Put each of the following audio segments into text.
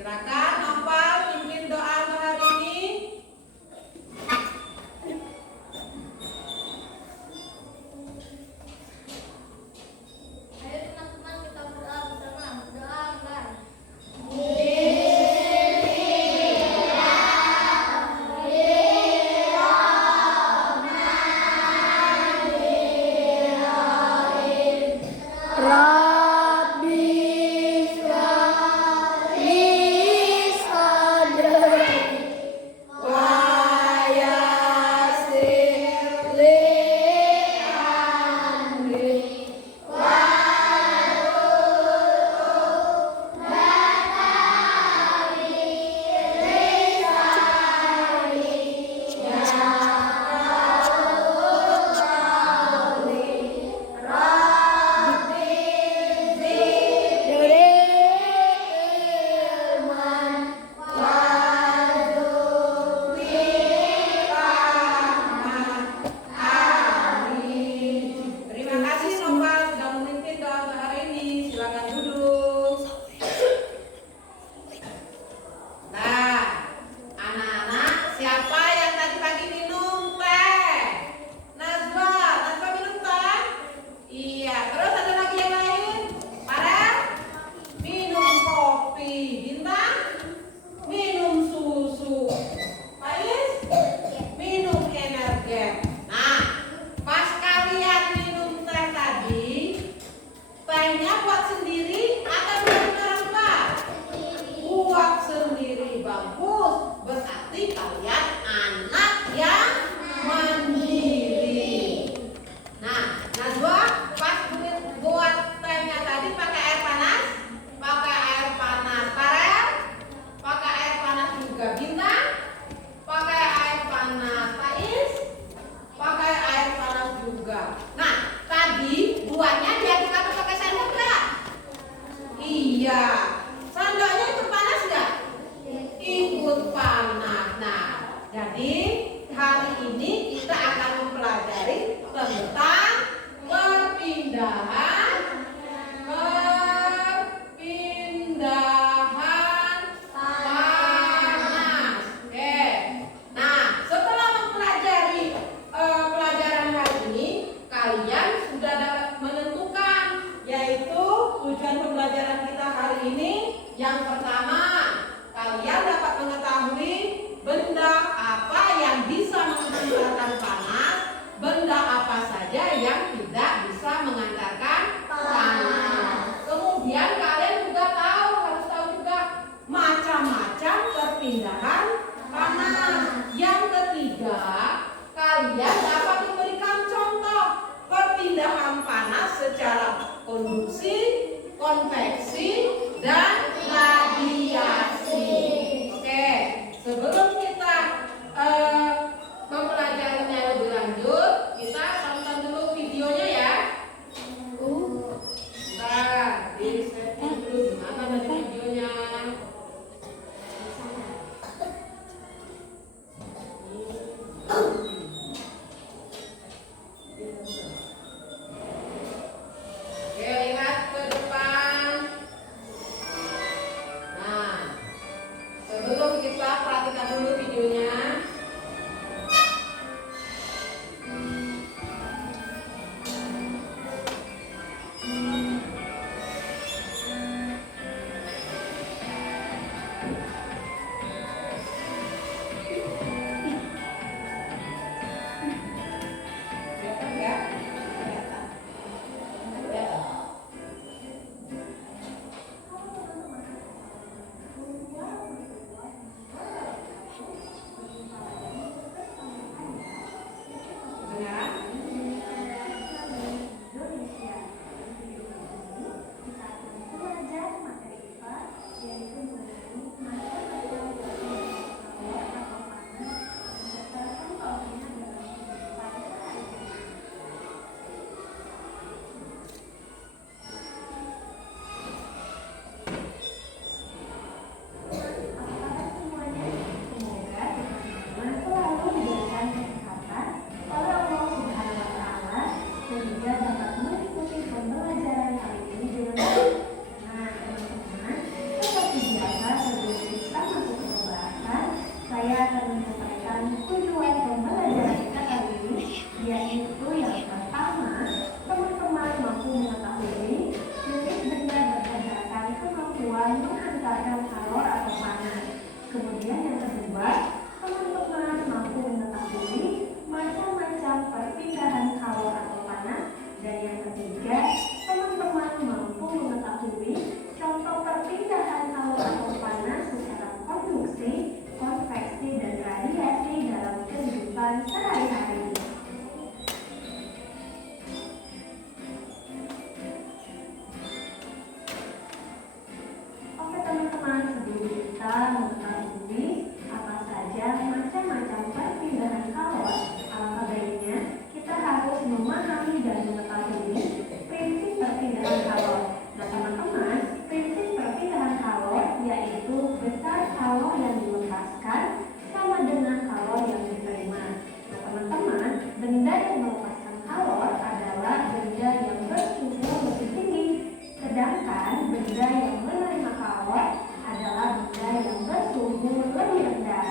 Silakan Nopal pimpin doa untuk hari ini. Ayo teman-teman kita berdoa bersama. Doa mulai. Terima kasih Nopal sudah memimpin doa untuk hari ini. Silakan duduk. Nah, anak-anak, siapa yang tadi pagi minum teh? Najwa minum teh? Iya, terus ada lagi yang lain? Farel? Minum kopi. Bintang? Minum susu. Faiz? Minum energen. Nah, pas kalian minum teh tadi, tehnya buat sendiri atau buat orang tua? Buat sendiri. Bagus. Berarti kalian anak yang mandiri. Nah, Najwa pas buat tehnya tadi pakai air panas? Pakai air panas. Farel? Pakai air panas juga. Bintang? Pakai air panas. Faiz? Pakai air panas juga. Nah, tadi buahnya diaduk atau pakai sendok enggak? Iya. Sendoknya ikut panas enggak? Ikut panas. Nah, jadi hari ini kita akan mempelajari tentang perpindahan panas. Oke. Nah, setelah mempelajari pelajaran hari ini, kalian sudah dapat menentukan, yaitu tujuan pembelajaran kita hari ini. Yang pertama, kalian dapat mengetahui benda apa yang bisa mengantarkan panas, benda apa saja yang tidak bisa mengantarkan panas. Kemudian kalian juga harus tahu juga macam-macam perpindahan panas. Yang ketiga, kalian dapat memberikan contoh perpindahan panas secara konduksi, konveksi, dan radiasi. Oke, sebelum kita mempelajarinya lebih lanjut, kita tonton dulu videonya ya. Nah, di setting dulu gimana tadi videonya. Oke, lihat ke depan. Nah, sebelum kita perhatikan dulu videonya. Kelihatan nggak? Kelihatan. Kelihatan. akan menyampaikan tujuan pembelajaran kita kali ini, yaitu yang pertama, teman-teman mampu mengetahui jenis benda berdasarkan kemampuan menghantarkan kalor atau panas. Kemudian yang kedua, teman-teman mampu mengetahui macam-macam perpindahan kalor atau panas. Dan yang ketiga, teman-teman mampu mengetahui contoh perpindahan kalor atau panas secara konduksi, konveksi, dan radiasi dalam kehidupan sehari-hari. Oke teman-teman, sebelum kita mengetahui apa saja macam-macam perpindahan kalor, alangkah baiknya kita harus memahami dan mengetahui prinsip perpindahan kalor. Nah teman-teman, prinsip perpindahan kalor yaitu besar kalor yang dilepaskan sama dengan kalor yang diterima. Nah teman-teman, benda yang melepaskan kalor adalah benda yang bersuhu lebih tinggi, sedangkan benda yang menerima kalor adalah benda yang bersuhu lebih rendah.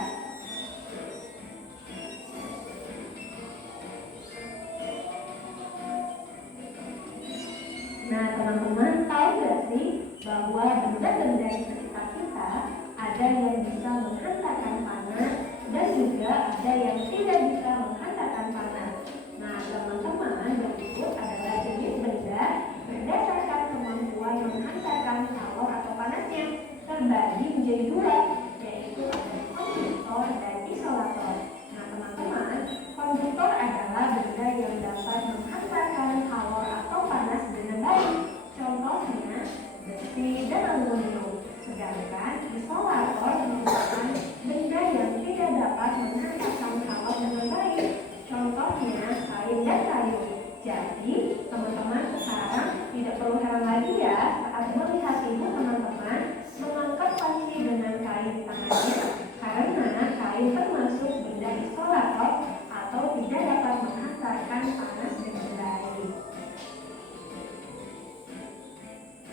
Nah teman-teman, tahu gak sih bahwa benda-benda di sekitar kita ada yang bisa menghantarkan panas dan juga ada yang tidak bisa menghantarkan panas. Nah teman-teman, berikut adalah jenis benda berdasarkan kemampuan menghantarkan kalor atau panasnya, terbagi menjadi dua, yaitu ada konduktor dan isolator. Nah teman-teman, konduktor adalah benda yang dapat menghantarkan kalor atau panas dengan baik. Contohnya besi dan aluminium. Sedangkan isolator merupakan benda yang tidak dapat menghantarkan kalor dengan baik. Contohnya kain dan kayu. Jadi teman-teman sekarang tidak perlu heran lagi ya saat melihat ibu teman-teman mengangkat panci dengan kain di tangannya, karena kain termasuk benda isolator atau tidak dapat menghantarkan panas dengan baik.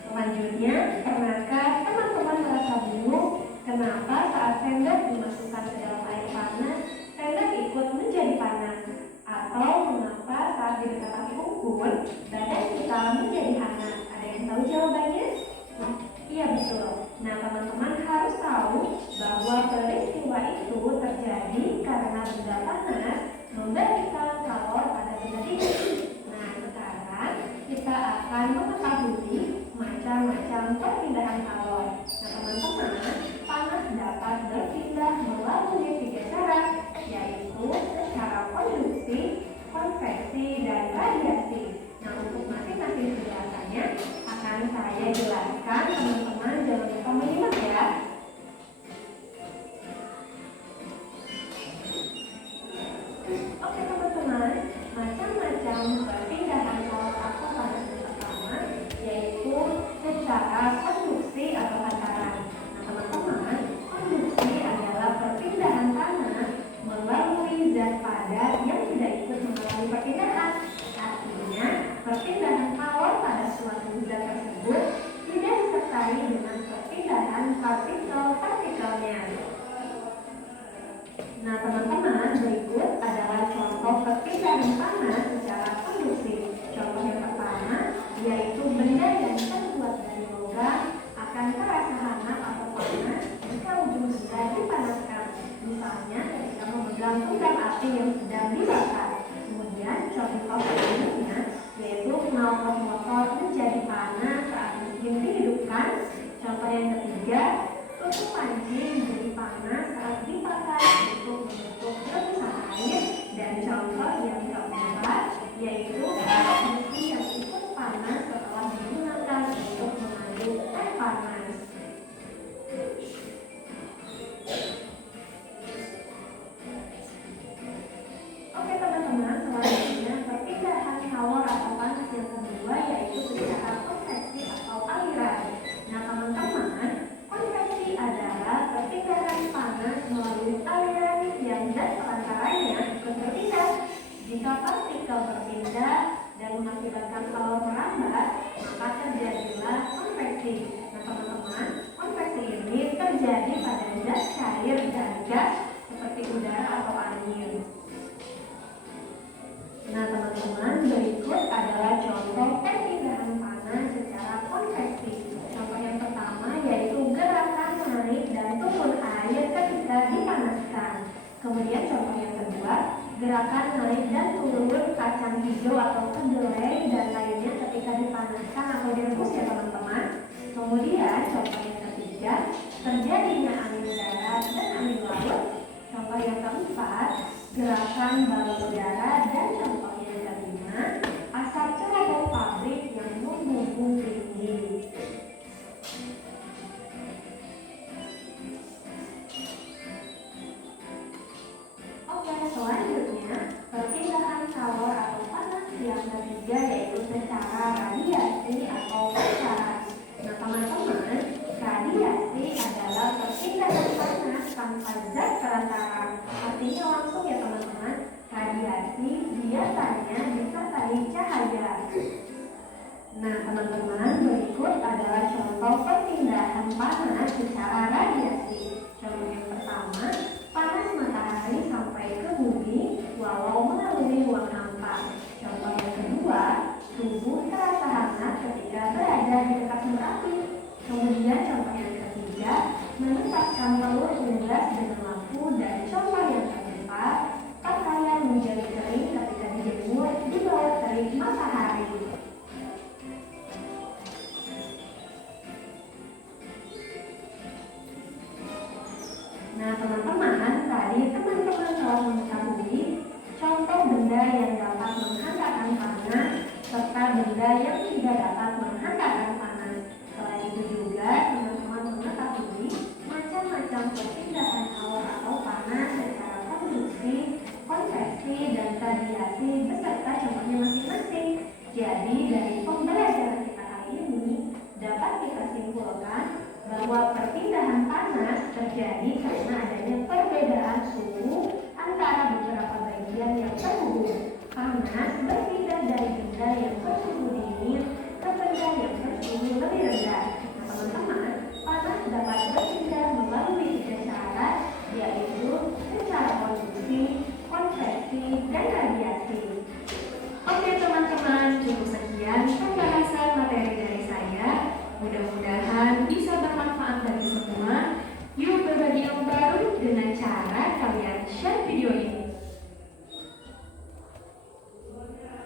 Selanjutnya, pernahkah teman-teman merasa bingung kenapa saat sendok dimasukkan ke dalam air panas, sendok ikut menjadi panas? Atau mengapa saat di dekat api unggun, badan kita menjadi hangat? Ada yang tahu jawabannya? Iya betul. Nah teman-teman harus tahu bahwa peristiwa itu terjadi karena benda panas memberikan kalor pada benda dingin. Nah sekarang kita akan mengetahui macam-macam perpindahan kalor. Nah teman-teman, panas dapat berpindah melalui tiga cara, yaitu secara konduksi, konveksi, dan radiasi. Nah untuk masing-masing penjelasannya akan saya jelaskan, teman-teman jangan lupa menyimak ya. Oke teman-teman, macam-macam perpindahan kalor atau panas yang pertama yaitu secara konduksi atau hantaran. Nah teman-teman, konduksi adalah perpindahan panas melalui zat padat yang tidak ikut mengalami perpindahan. Artinya, perpindahan kalor pada suatu zat tersebut tidak disertai dengan perpindahan partikel-partikelnya. Nah teman-teman, berikut adalah contoh perpindahan panas secara konduksi. Contoh yang pertama yaitu benda yang terbuat dari logam akan terasa hangat atau panas jika ujung benda dipanaskan. Misalnya ketika memegang tunggang api yang sedang dibakar. Kemudian contoh selanjutnya yaitu knalpot motor menjadi panas saat mesin dihidupkan. Contoh yang ketiga, tutup panci menjadi panas saat dibakar untuk membentuk rebusan air. Dan contoh yang keempat yaitu mesin yang ikut panas setelah digunakan untuk mengaduk teh panas. Oke teman-teman, selanjutnya perpindahan kalor atau panas yang kedua yaitu secara konveksi atau aliran. Nah teman-teman, konveksi adalah perpindahan panas melalui aliran yang zat perantaranya ikut berpindah. Jika partikel berpindah dan mengakibatkan kalor merambat, maka terjadilah konveksi. Nah teman-teman, konveksi ini terjadi pada zat cair dan gas seperti Gerakan naik dan turun kacang hijau atau kedelai dan lainnya ketika dipanaskan atau direbus ya teman-teman. Kemudian contoh yang ketiga, terjadinya angin darat dan angin laut. Contoh yang keempat, gerakan balon udara, dan contoh yang kelima, asap cerobong pabrik yang membumbung tinggi. Oke, selanjutnya perpindahan kalor atau panas yang ketiga yaitu secara radiasi atau pasaran. Nah teman-teman, radiasi adalah perpindahan panas tanpa zat perantara. Artinya langsung ya teman-teman, radiasi biasanya disertai cahaya. Nah teman-teman, berikut adalah contoh perpindahan panas secara radiasi. Contoh yang pertama, panas matahari sampai ke bumi walau melalui ruang hampa. Contoh yang kedua, tubuh terasa hangat ketika berada di dekat sumber api. Kemudian contoh yang ketiga, menempatkan telur unggas dengan lampu. Dan contoh yang keempat, pakaian menjadi kering ketika dijemur di bawah terik matahari. Nah teman-teman, tadi teman-teman telah mengetahui contoh benda yang dapat menghantarkan panas serta benda yang tidak dapat menghantarkan panas. Selain itu juga teman-teman mengetahui macam-macam perpindahan kalor atau panas secara konduksi, konveksi, dan radiasi beserta contohnya masing-masing. Jadi dari pembelajaran kita kali ini dapat kita simpulkan bahwa perpindahan panas terjadi karena adanya perbedaan suhu antara beberapa bagian yang terhubung. Panas berpindah dari benda yang bersuhu dingin ke benda yang bersuhu lebih rendah. Nah teman-teman, panas dapat berpindah melalui tiga cara, yaitu secara konduksi, konveksi, dan radiasi. Oke teman-teman, cukup sekian pembahasan materi dari saya. Mudah-mudahan bisa bermanfaat bagi semua. Yuk berbagi ilmu baru dengan cara kalian share video ini.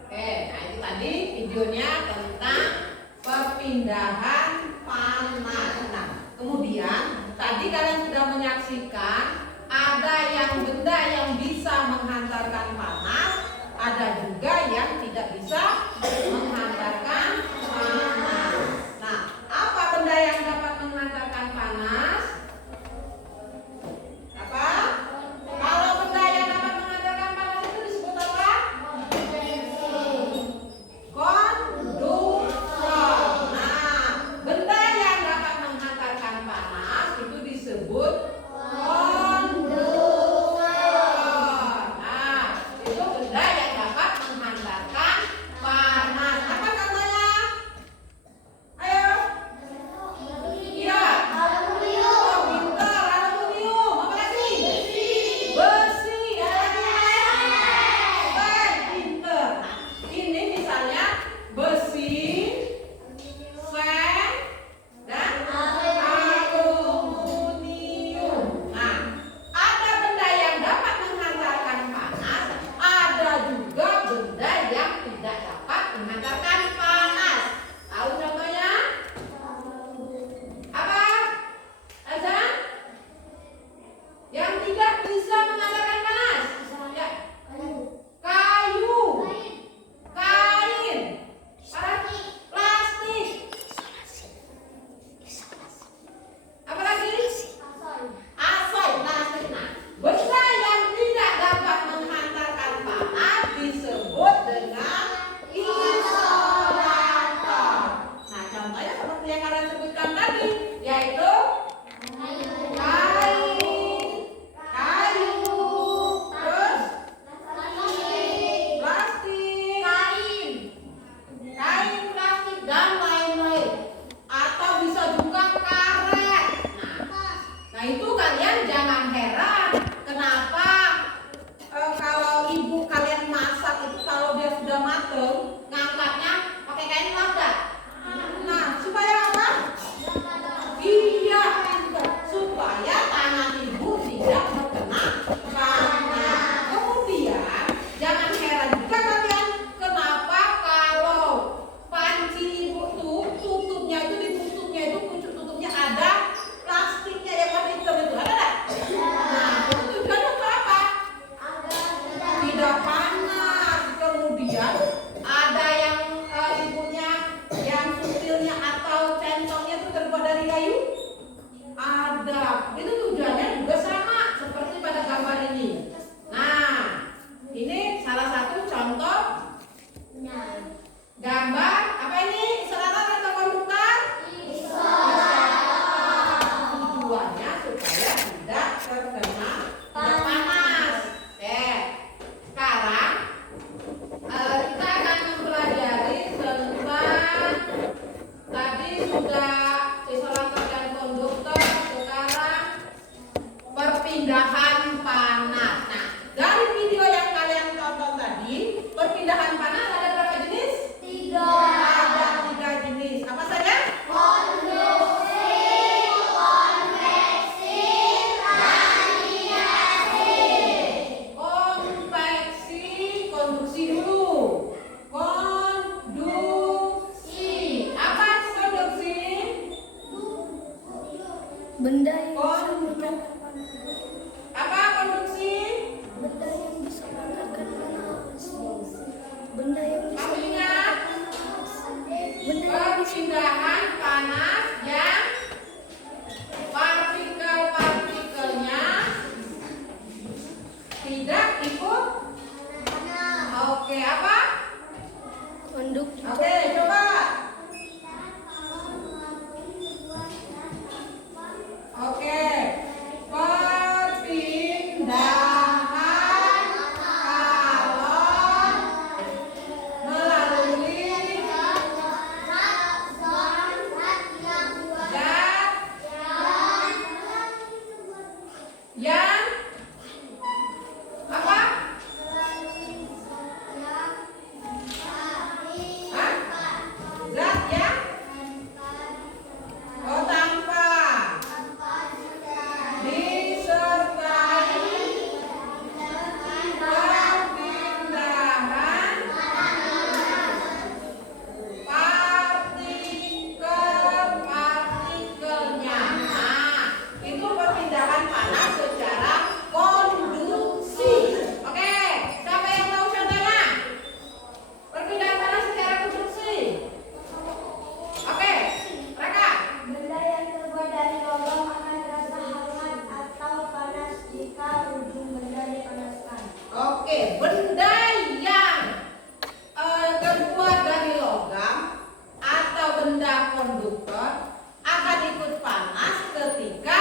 Oke, nah itu tadi videonya tentang perpindahan panas. Nah, kemudian tadi kalian sudah menyaksikan ada yang benda yang bisa menghantarkan panas, ada juga yang tidak bisa menghantarkan panas. Nah, apa benda yang dapat menghantarkan panas? Apa? Kalau benda yang dapat menghantarkan panas itu disebut apa? Konduktor. Nah, benda yang dapat menghantarkan panas itu disebut konduktor. Nah, itu benda yang dapat menghantarkan panas. Apa contohnya? Ayo. Iya. Oh, pintar. Aluminium. Apa lagi? Besi. Apa lagi? Pintar. Nah, ini misalnya besi, seng, dan aluminium. Nah, ada benda yang dapat menghantarkan panas, ada juga benda yang tidak dapat menghantarkan panas. Tahu contohnya? Apa? Azan? Yang tidak bisa menghantarkan panas? Ya. Kayu, kain, plastik. Apa lagi? Asoy, plastik. Nah, benda yang tidak dapat menghantarkan panas disebut dengan isolator. Nah, contohnya seperti yang kalian sebutkan tadi, yaitu kain, kayu, terus plastik, kain, plastik, dan lain-lain. Atau bisa juga karet. Nah itu kalian jangan heran kenapa kalau ibu kalian masak itu kalau dia sudah mateng ngangkatnya pakai kain lada. Nah supaya apa? Iya, supaya tangan ibu tidak terkena panas. Kemudian Benda yang bisa Konduksi. Apa konduksi? benda yang bisa mengangkatkan panas. Benda yang bisa Kamu ingat? Perpindahan panas yang partikel-partikelnya tidak ikut. Oke, apa? konduktor. Oke, coba. Oke. Perpindahan kalon melalui zat yang apa? Hah? Zat yang tanpa disertai perpindahan partikel-partikelnya. Nah, itu perpindahan panas secara konduksi. Oke, siapa yang tahu contohnya? Perpindahan panas secara konduksi. Oke, Raka. Benda yang terbuat dari logam akan terasa hangat atau panas jika ujung benda dipanaskan. Oke, benda yang terbuat dari logam atau benda konduktor akan ikut panas ketika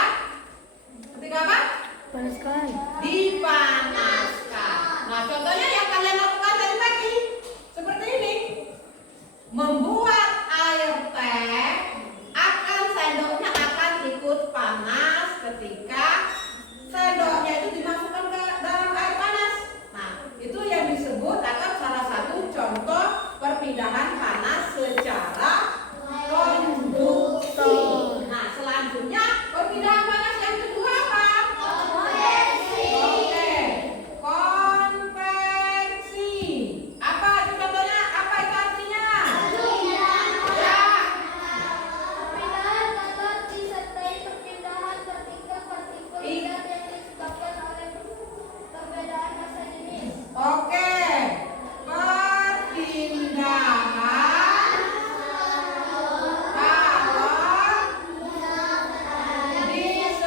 apa? Panaskan. Dipanaskan. Nah, contohnya yang kalian lakukan tadi pagi seperti ini. Membuat air teh sendoknya akan ikut panas ketika sendoknya itu dimasukkan ke dalam air panas. Nah, itu yang disebut atau salah satu contoh perpindahan panas secara konduksi. Nah, selanjutnya perpindahan panas yang kedua apa? Oke, konveksi. Apa itu contohnya? Apa itu artinya? Ya. Perpindahan dapat disertai perpindahan partikel-partikel zat yang disebabkan oleh perbedaan massa jenis. Oke, perpindahan kalon disertai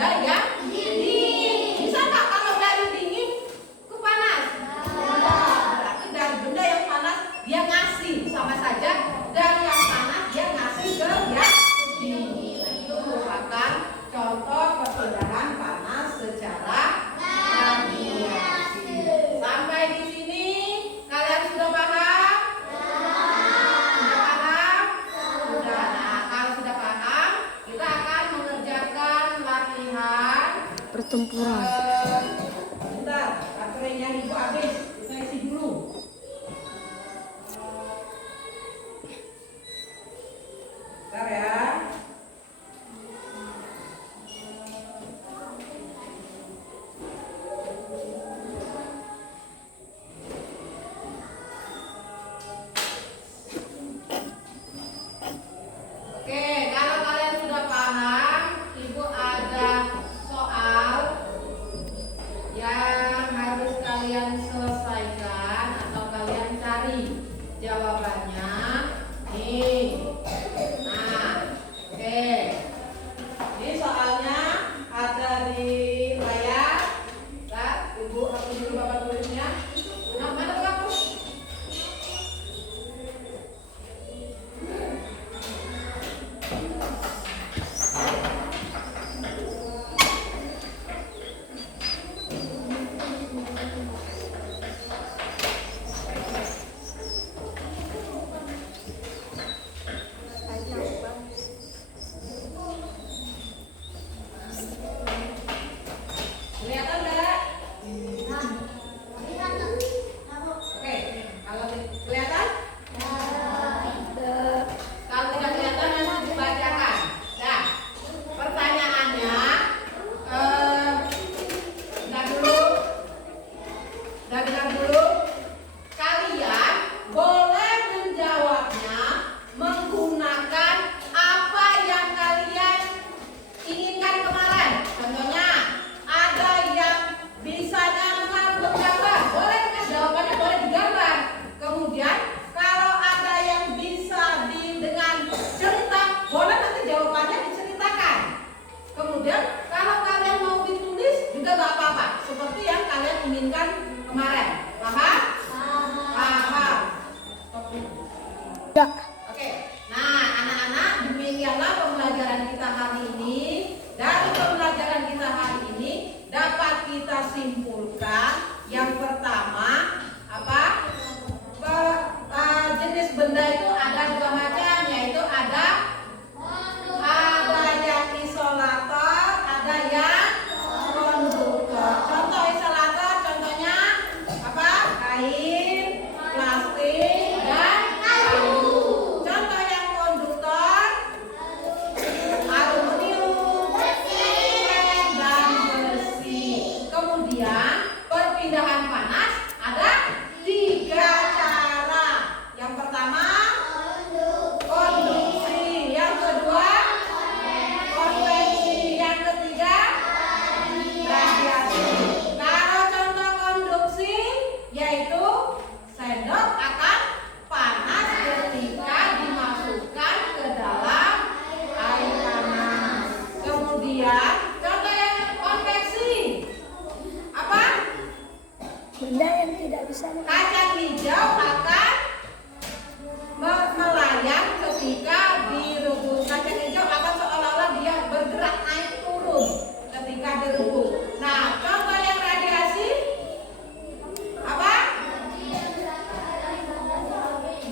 benda yang dingin. Bisa nggak kalau dari dingin ke panas? Berarti dari benda yang panas dia ngasih, sama saja dari yang panas dia ngasih ke yang dingin. Itu merupakan contoh perpindahan panas secara radiasi. Sampai di sini kalian sudah paham? Sudah paham? Sudah. Nah, kalau sudah paham, kita akan mengerjakan latihan Pertempuran. bentar, baterainya ibu habis, kita isi dulu. Bentar ya. Oke, kalau kalian sudah paham, ibu ada soal yang harus kalian selesaikan atau kalian cari jawabannya. Nih. Nah, oke. Ini soalnya ada di layar. Nah, ibu hapus dulu bapak tulisnya. Nah, mana kamu? Kelihatan nggak? Oke, kalau kelihatan? Kalau tidak kelihatan nanti dibacakan. Nah, pertanyaannya, dengar dulu. Kalian boleh menjawabnya menggunakan apa yang kalian inginkan kemarin. Contohnya, ada yang bisanya dengan gambar, boleh kan jawabannya boleh digambar. Kemudian kalau ada yang bisa dengan cerita, boleh nanti jawabannya diceritakan. Kemudian kalau kalian mau ditulis juga nggak apa-apa, seperti yang kalian inginkan kemarin. Paham? Paham. Ya. Oke, nah anak-anak, demikianlah pembelajaran kita hari ini. Dari pembelajaran kita hari ini dapat kita simpulkan yang pertama apa? Jenis benda itu ada dua macam, yaitu ada yang isolator, ada yang konduktor. Contoh isolator, contohnya apa? Kain, plastik, dan kayu. Contoh yang konduktor, aluminium, dan besi. Kemudian perpindahan panas ada 3 cara. Yang pertama konduksi, yang kedua konveksi, yang ketiga radiasi. Kalau contoh konduksi yaitu sendok akan panas ketika dimasukkan ke dalam air panas. Kemudian contoh yang konveksi apa? Benda yang tidak bisa Kacang hijau akan melayang ketika direbus. Kacang hijau akan seolah-olah dia bergerak naik turun ketika direbus. Nah, contoh yang radiasi apa?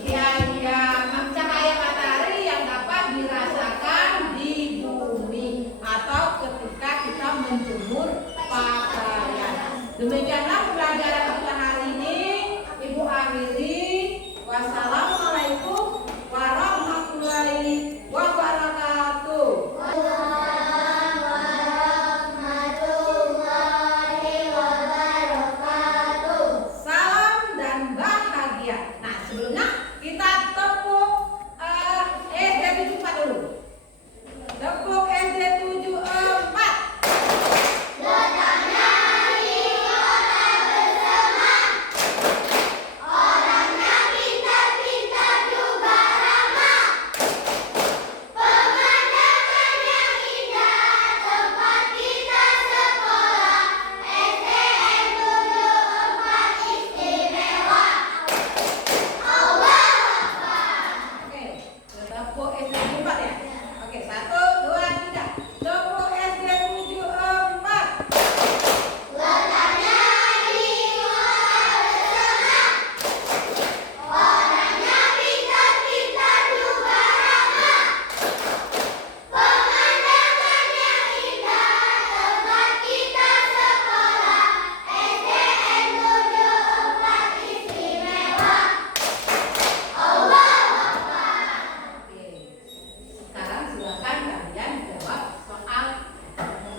Ya, cahaya matahari yang dapat dirasakan di bumi atau ketika kita menjemur pakaian. Demikianlah pembelajaran kita hari ini. Ibu akhiri. Wassalamualaikum warahmatullahi wabarakatuh. Salam dan bahagia. Nah, sebelumnya kita tepuk SD 74 dulu. Tepuk SD 74. La Po es